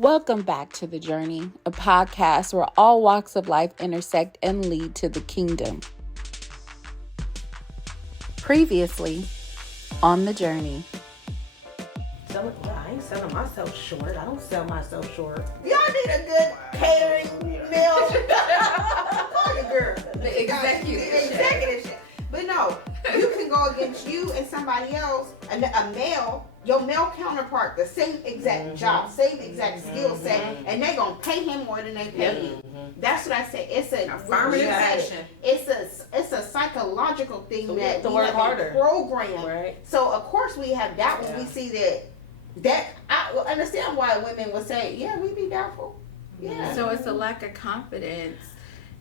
Welcome back to The Journey, a podcast where all walks of life intersect and lead to the kingdom. Previously on The Journey. I ain't selling myself short. I don't sell myself short. Y'all need a good catering meal. Girl. The executive shit. But no, you can go against you and somebody else, a male, your male counterpart, the same exact job, same exact skill set, and they gonna pay him more than they pay you. That's what I say. It's an affirmative action. It's a psychological thing so that we have been programmed. Right. So of course we have doubt when we see that I understand why women would say, yeah, we be doubtful. Yeah. So it's a lack of confidence.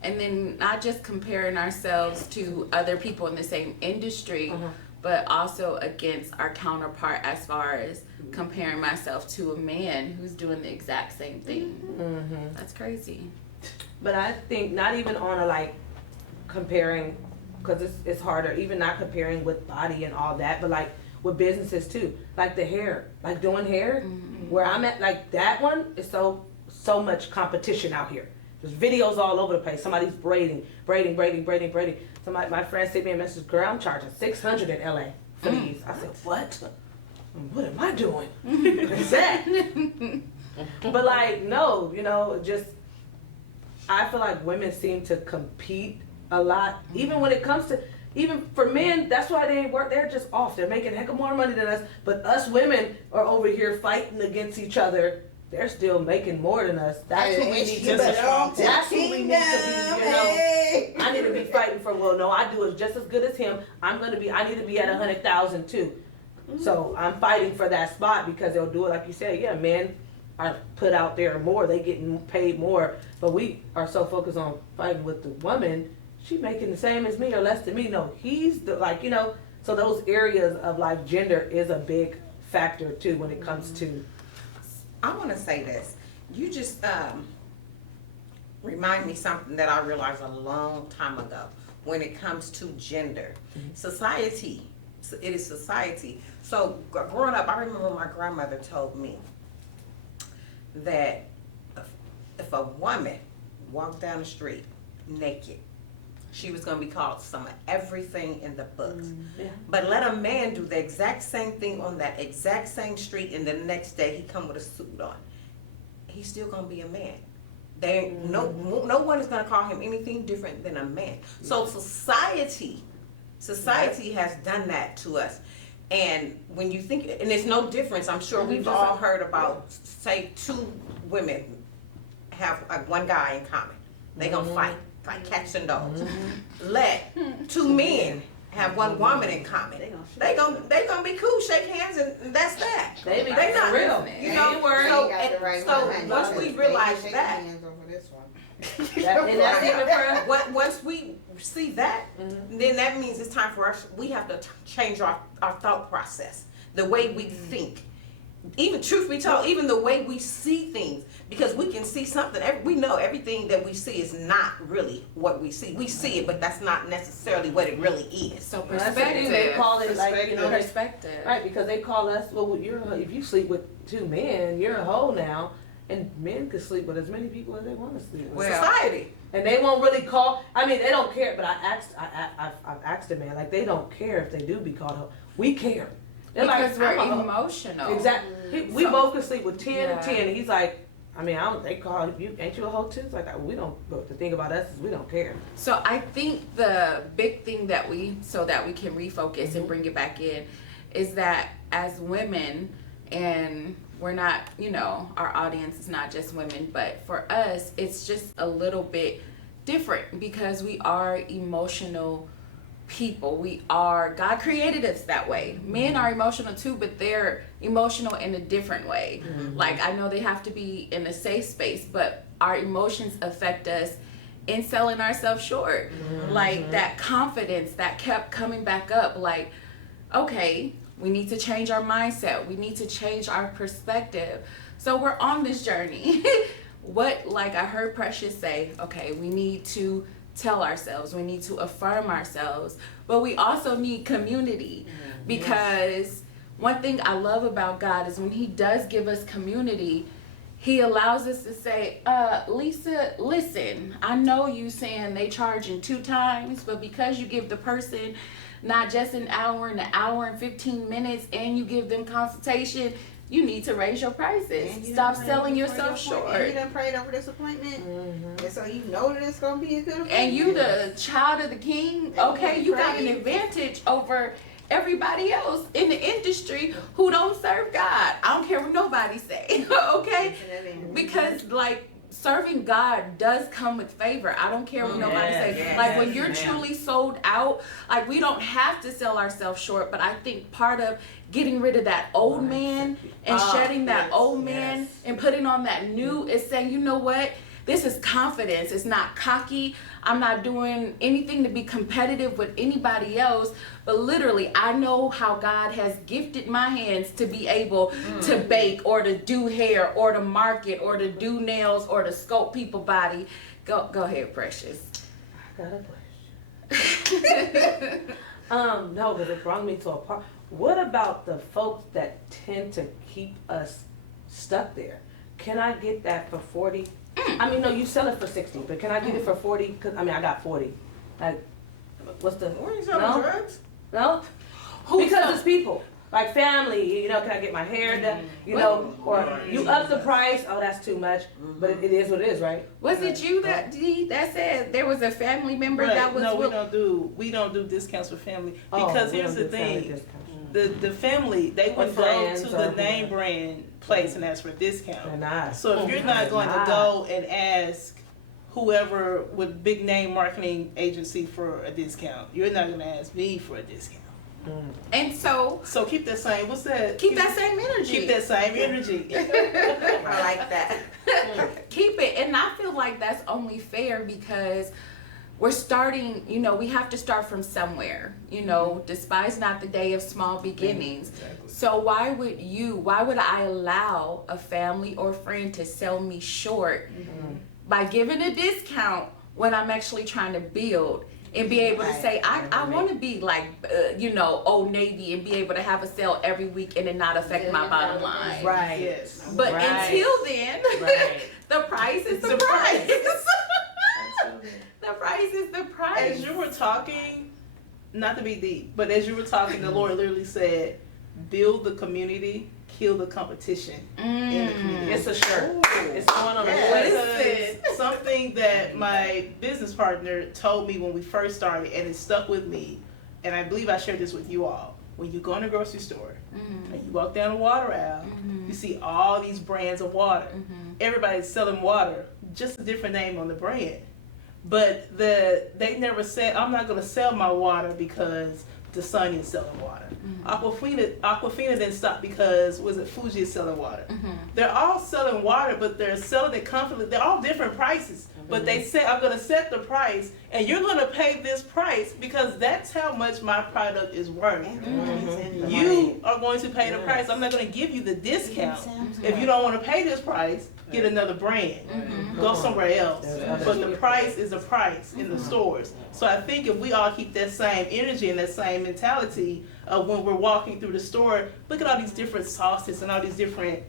And then not just comparing ourselves to other people in the same industry, but also against our counterpart as far as comparing myself to a man who's doing the exact same thing. That's crazy. But I think not even on a comparing, because it's harder, even not comparing with body and all that, but with businesses too. Like the hair, like doing hair, where I'm at, that one is so much competition out here. There's videos all over the place. Somebody's braiding. Somebody, my friend sent me a message, girl, I'm charging $600 in LA for these. I said, what? What am I doing? What's that? But no, just, I feel like women seem to compete a lot. Even when it comes to, even for men, that's why they work. They're just off. They're making heck of more money than us. But us women are over here fighting against each other. They're still making more than us. That's who we need to be. That's who we need to be. I need to be fighting for. Well, no, I do it just as good as him. I need to be at 100,000 too. So I'm fighting for that spot because they'll do it like you said. Yeah, men are put out there more. They getting paid more, but we are so focused on fighting with the woman. She making the same as me or less than me. No, he's the So those areas of gender is a big factor too when it comes to. I want to say this. You just remind me something that I realized a long time ago when it comes to gender. Society. It is society. So growing up, I remember my grandmother told me that if a woman walked down the street naked, she was going to be called some of everything in the books. But let a man do the exact same thing on that exact same street, and the next day he come with a suit on. He's still going to be a man. No one is going to call him anything different than a man. So society has done that to us. And when you think, and there's no difference, I'm sure we've all heard about, say, two women have one guy in common. They're going to fight. Like cats and dogs. Let two men have one woman in common. They gonna be cool, shake hands, and that's that. They not real. So once we realize that, once we see that, then that means it's time for us. We have to change our thought process, the way we think. Even truth be told, even the way we see things, because we can see something. We know everything that we see is not really what we see. We see it, but that's not necessarily what it really is. So perspective. They call it perspective. Right, because they call us. Well, if you sleep with two men, you're a hoe now, and men can sleep with as many people as they want to sleep with. Society. And they won't really call. I mean, they don't care. But I've asked a man, they don't care if they do be called a hoe. We care. They're because we're emotional. Exactly. We both can sleep with 10 and 10. And he's like, they call you, ain't you a hoe too? It's like, we don't, but the thing about us is we don't care. So I think the big thing that we can refocus and bring it back in is that as women, and we're not, our audience is not just women, but for us, it's just a little bit different because we are emotional people. God created us that way. Men are emotional too, but they're emotional in a different way. I know they have to be in a safe space, but our emotions affect us in selling ourselves short. That confidence that kept coming back up, okay, we need to change our mindset. We need to change our perspective. So we're on this journey. I heard Precious say, okay, we need to tell ourselves, we need to affirm ourselves, but we also need community because one thing I love about God is when he does give us community, He allows us to say, Lisa, listen, I know you saying they charging 2 times, but because you give the person not just an hour and 15 minutes, and you give them consultation, you need to raise your prices. And you Stop done selling prayed yourself over your appointment. short. You done prayed over this appointment, and so you know that it's gonna be a good appointment. And you the child of the king, okay? You got an advantage over everybody else in the industry who don't serve God. I don't care what nobody say, okay? Because like serving God does come with favor. I don't care what nobody say. Like when you're truly sold out, like we don't have to sell ourselves short, but I think part of getting rid of that old man and shedding that old man and putting on that new is saying, you know what? This is confidence. It's not cocky. I'm not doing anything to be competitive with anybody else, but literally I know how God has gifted my hands to be able to bake or to do hair or to market or to do nails or to sculpt people's body. Go ahead, Precious. I got a question. No, but it brought me to a part. What about the folks that tend to keep us stuck there? Can I get that for 40? I mean, no, you sell it for 60, but can I get it for 40? Cause I mean, I got 40. Like, what's the? Where you selling no? drugs? No, because it's people. Like family, you know, can I get my hair done? You know, or you up the price? Oh, that's too much. But it is what it is, right? Was it you that said there was a family member that was? No, we don't do discounts for family because here's the thing: the family they would go to the name brand place and ask for a discount. They're not. So if you're not going to go and ask whoever with big name marketing agency for a discount, you're not going to ask me for a discount. And so keep that same. What's that? Keep that same energy. Keep that same energy. I like that. Keep it. And I feel like that's only fair because we're starting, you know, we have to start from somewhere, you know, despise not the day of small beginnings. Exactly. So why would I allow a family or friend to sell me short by giving a discount when I'm actually trying to build and be able to say, I want to be like, you know, Old Navy and be able to have a sale every week and it not affect my bottom line. Right. Yes. But until then, the price is the price. The price is the price. As you were talking, not to be deep, but as you were talking, the Lord literally said, build the community, kill the competition in the community. It's a shirt. It's going on a shirt. Because something that my business partner told me when we first started, and it stuck with me, and I believe I shared this with you all. When you go in a grocery store and you walk down the water aisle, you see all these brands of water. Everybody's selling water, just a different name on the brand. But they never said, I'm not going to sell my water because Dasani is selling water. Aquafina didn't stop because, was it Fuji is selling water? They're all selling water, but they're selling it confidently. They're all different prices. But they said, I'm going to set the price, and you're going to pay this price because that's how much my product is worth. You are going to pay the price. I'm not going to give you the discount. If you don't want to pay this price, get another brand. Go somewhere else. But the price is a price in the stores. So I think if we all keep that same energy and that same mentality when we're walking through the store, look at all these different sauces and all these different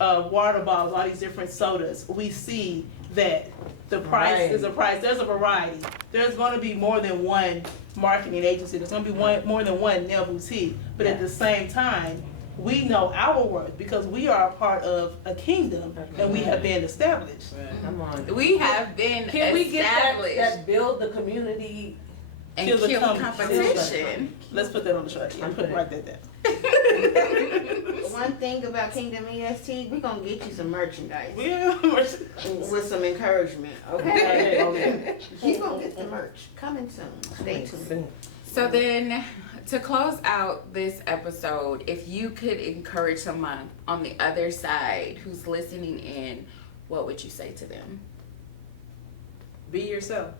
water bottles, all these different sodas, we see that the price is a price. There's a variety. There's going to be more than one marketing agency. There's going to be more than one nail boutique. But at the same time, we know our worth because we are a part of a kingdom and we have been established. Come on. We have been Can we get that build the community and kill the competition? Let's put that on the chart. Write that down. One thing about Kingdom EST, we're gonna get you some merchandise Yeah. with some encouragement. Okay. You're gonna get the merch coming soon. Stay tuned. So then, to close out this episode, if you could encourage someone on the other side who's listening in, what would you say to them? Be yourself.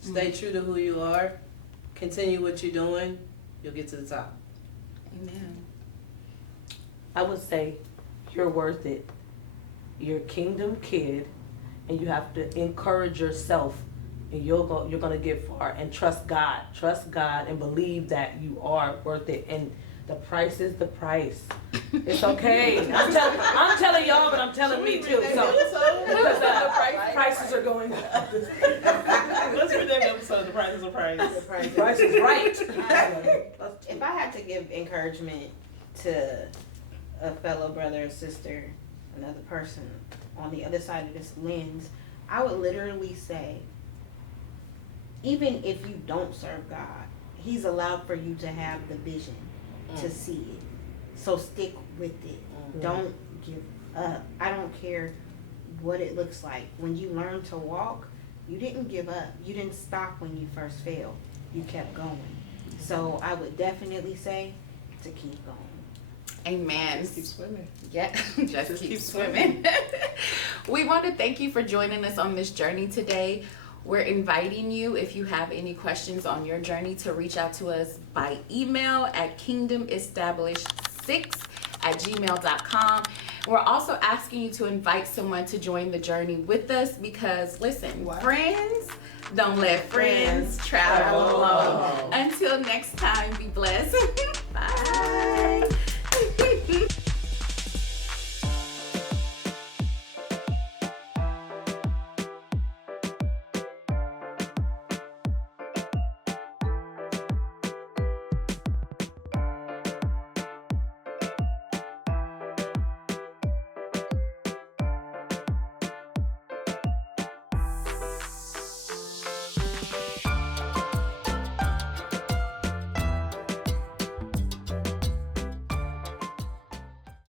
Stay true to who you are. Continue what you're doing. You'll get to the top. Amen. I would say you're worth it. You're a kingdom kid, and you have to encourage yourself, and you're gonna get far. And trust God, and believe that you are worth it. And The price is the price. It's okay. I'm telling y'all, but I'm telling me too. So because prices are going up. Let's read that episode. The price is a price. The price is right. If I had to give encouragement to a fellow brother or sister, another person on the other side of this lens, I would literally say, even if you don't serve God, He's allowed for you to have the vision to see it. So stick with it. Don't give up. I don't care what it looks like. When you learn to walk, you didn't give up. You didn't stop when you first failed. You kept going. So I would definitely say to keep going. Amen. Just keep swimming. Yeah, just keep swimming. We want to thank you for joining us on this journey today. We're inviting you, if you have any questions on your journey, to reach out to us by email at kingdomestablished6@gmail.com. We're also asking you to invite someone to join the journey with us because, listen, friends, don't let friends travel alone. Until next time, be blessed.